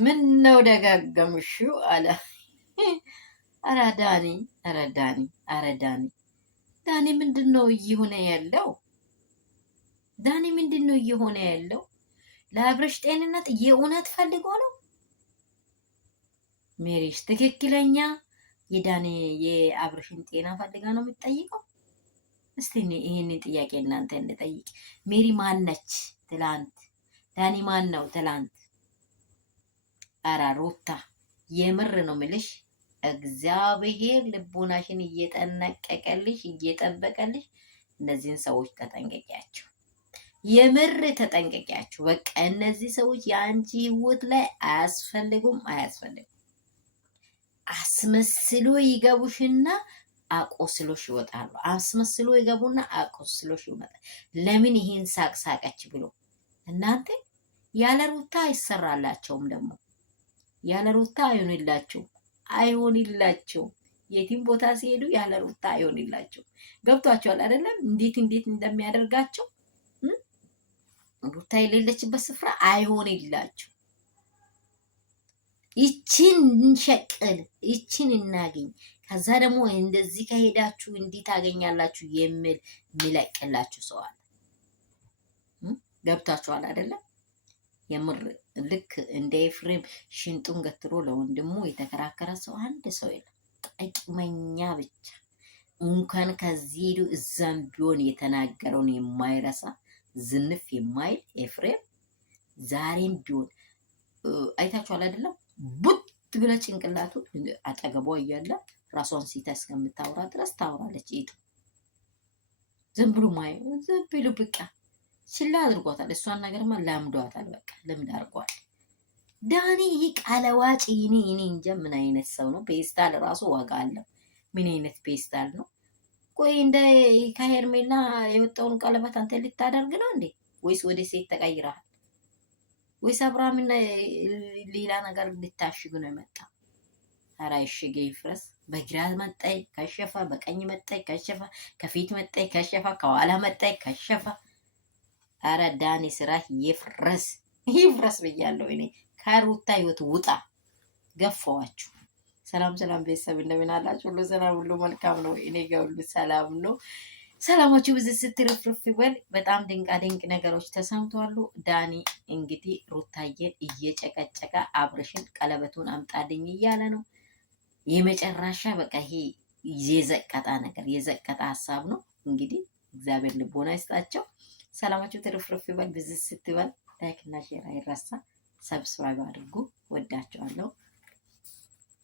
ምን ነው ደጋገምሽው አለ። ኧረ ዳኒ፣ ኧረ ዳኒ፣ ኧረ ዳኒ፣ ዳኒ ምንድን ነው እየሆነ ያለው? ዳኒ ምንድን ነው እየሆነ ያለው? ለአብርሽ ጤንነት የእውነት ፈልጎ ነው? ሜሪሽ ትክክለኛ የዳኒ የአብርሽን ጤና ፈልጋ ነው የምትጠይቀው? እስቲ ይሄንን ጥያቄ እናንተ እንጠይቅ። ሜሪ ማነች ትላንት? ዳኒ ማን ነው ትላንት? ኧረ ሩታ የምር ነው ምልሽ፣ እግዚአብሔር ልቦናሽን እየጠነቀቀልሽ እየጠበቀልሽ፣ እነዚህን ሰዎች ተጠንቀቂያቸው። የምር ተጠንቀቂያቸው። በቃ እነዚህ ሰዎች የአንቺ ህይወት ላይ አያስፈልጉም። አስመስሎ ይገቡሽና አቆስሎሽ ይወጣሉ። አስመስሎ ይገቡና አቆስሎሽ ይወጣል። ለምን ይሄን ሳቅሳቀች ብሎ እናንተ ያለ ሩታ አይሰራላቸውም። ደግሞ ያለ ሩታ አይሆንላቸው። የቲም ቦታ ሲሄዱ ያለ ሩታ አይሆንላቸው። ገብቷቸዋል አይደለም? እንዴት እንደሚያደርጋቸው ሩታ የሌለችበት ስፍራ አይሆንላቸው። ይችን እንሸቅል፣ ይችን እናገኝ፣ ከዛ ደግሞ እንደዚህ ከሄዳችሁ እንዲህ ታገኛላችሁ የሚል የሚለቅላችሁ ሰው አለ። ገብታችኋል አይደለም? የምር ልክ እንደ ኤፍሬም ሽንጡን ገትሮ ለወንድሙ የተከራከረ ሰው አንድ ሰው የለም። ጠቅመኛ ብቻ እንኳን ከዚህ ሄዱ እዛም ቢሆን የተናገረውን የማይረሳ ዝንፍ የማይል ኤፍሬም ዛሬም ቢሆን አይታችኋል አይደለም? ቡት ብለ ጭንቅላቱ አጠገቧ እያለ ራሷን ሲታ እስከምታወራ ድረስ ታወራለች። ይቱ ዝም ብሎ ዝም ብሎ በቃ ችላ አድርጓታል። እሷን ነገርማ ላምዷታል። በቃ ልምድ አድርጓል። ዳኒ ይህ ቃለዋጭ እኔ እንጃ ምን አይነት ሰው ነው? ፔስታል ራሱ ዋጋ አለው። ምን አይነት ፔስታል ነው? ቆይ እንደ ከሄርሜላ የወጣውን ቀለበት አንተ ልታደርግ ነው እንዴ? ወይስ ወደ ሴት ተቀይረሃል? ወይስ አብርሃምና ሌላ ነገር ልታሽግ ነው የመጣ? ኧረ እሽጌ ይፍረስ። በግራ መጣይ ከሸፈ፣ በቀኝ መጣይ ከሸፈ፣ ከፊት መጣይ ከሸፈ፣ ከኋላ መጣይ ከሸፈ። ኧረ ዳኒ ስራ ይፍረስ ብያለሁ እኔ። ከሩታ ህይወት ውጣ። ገፋዋችሁ። ሰላም ቤተሰብ እንደምን አላችሁ? ሁሉ ሰላም፣ ሁሉ መልካም ነው። እኔ ጋር ሁሉ ሰላም ነው። ሰላማችሁ ብዙ ስትርፍርፍ ይበል። በጣም ድንቅ ነገሮች ተሰምተዋል። ዳኒ እንግዲህ ሩታዬን እየጨቀጨቀ አብርሽን ቀለበቱን አምጣልኝ እያለ ነው። የመጨረሻ በቃ ይሄ የዘቀጣ ሀሳብ ነው። እንግዲህ እግዚአብሔር ልቦና ይስጣቸው። ሰላማችሁ ትርፍርፍ ይበል። ብዙ ስትበል ላይክ እና ሼር አይረሳ። ሰብስክራይብ አድርጉ። ወዳቸዋለሁ።